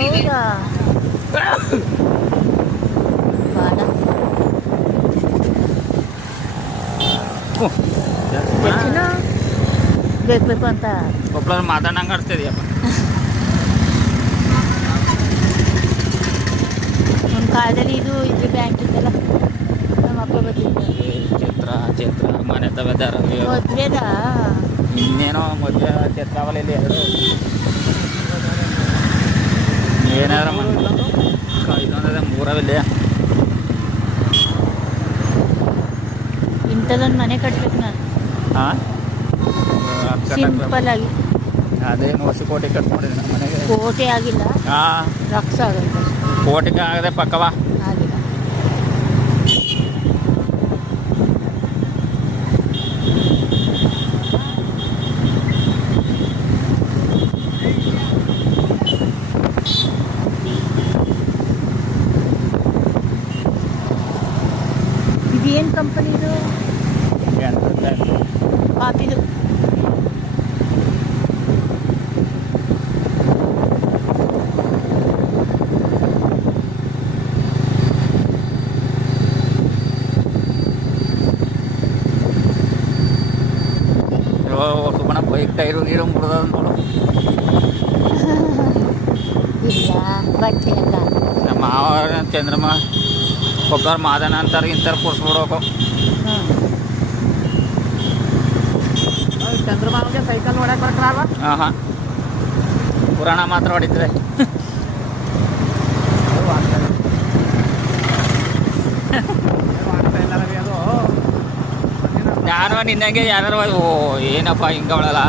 ಹೌದಾ ಬಾಳ ಹೆಚ್ಚಿನ ಬೇಕು ಅಂತ ಒಬ್ಬಳ ಮಾತಾಡಂಗೆ ಆಡ್ತಿದ್ಯಪ್ಪ. ಒಂದು ಕಾಲದಲ್ಲಿ ಇದು ಇದ್ರ ಬ್ಯಾಂಕ್ ಇತ್ತಲ್ಲ ನಮ್ಮ ಅಪ್ಪ ಬರ್ತಿದ್ದ ಚಿತ್ರ ಮನೆ ತವೆದಾರ ಮದ್ವೆದ ಇನ್ನೇನೋ ಮದುವೆ ಚಿತ್ರಾವಲ್ಲ ಇಲ್ಲಿ ಎರಡು ಏನಾದ್ರು ಇದೊಂದಿದೆ ಮೂರವಿಲ್ಲ. ಇಂಥದೊಂದು ಮನೆ ಕಟ್ಬೇಕು ನಾನು ಹಾಂ ಸಿಂಪಲ್ ಆಗಿ. ಅದೇನು ಹೊಸಕೋಟೆ ಕಟ್ಕೊಂಡಿದ್ದೀನಿ ನಮ್ಮ ಮನೆಗೆ. ಕೋಟೆ ಆಗಿಲ್ಲ, ಹಾಂ ಲಕ್ಷ ಆಗುತ್ತೆ ಕೋಟೆಗೆ ಆಗದೆ ಪಕ್ಕವ. ಆಗಿಲ್ಲ. ಇದೇನು ಕಂಪನಿ ಇದು? ಕಾಪಿದು. ಸುಮ್ಮನ ಬೈಕ್ ಟೈರು ಗೀರು ಮುಡ್ದ ನೋಡು. ಇಲ್ಲ ಬಟ್ಟೆ ಎಲ್ಲ ನಮ್ಮ ಮಾವ ಚಂದ್ರಮ್ಮ ಒಬ್ಬರು ಮಾದನ ಅಂತಾರೆ ಇಂತಾರೆ ಕೂರಿಸ್ಬಿಡ್ಬೇಕು. ಚಂದ್ರಮಾವಿಗೆ ಸೈಕಲ್ ಹೊಡಕ್ಕೆ ಬರ್ತಾರಲ್ವ? ಹಾಂ ಹಾಂ ಪುರಾಣ ಮಾತ್ರ ಹೊಡಿತದೆ. ನಾನು ನಿನ್ನಂಗೆ ಯಾರು ಓ ಏನಪ್ಪ ಹಿಂಗವಳಲ್ಲ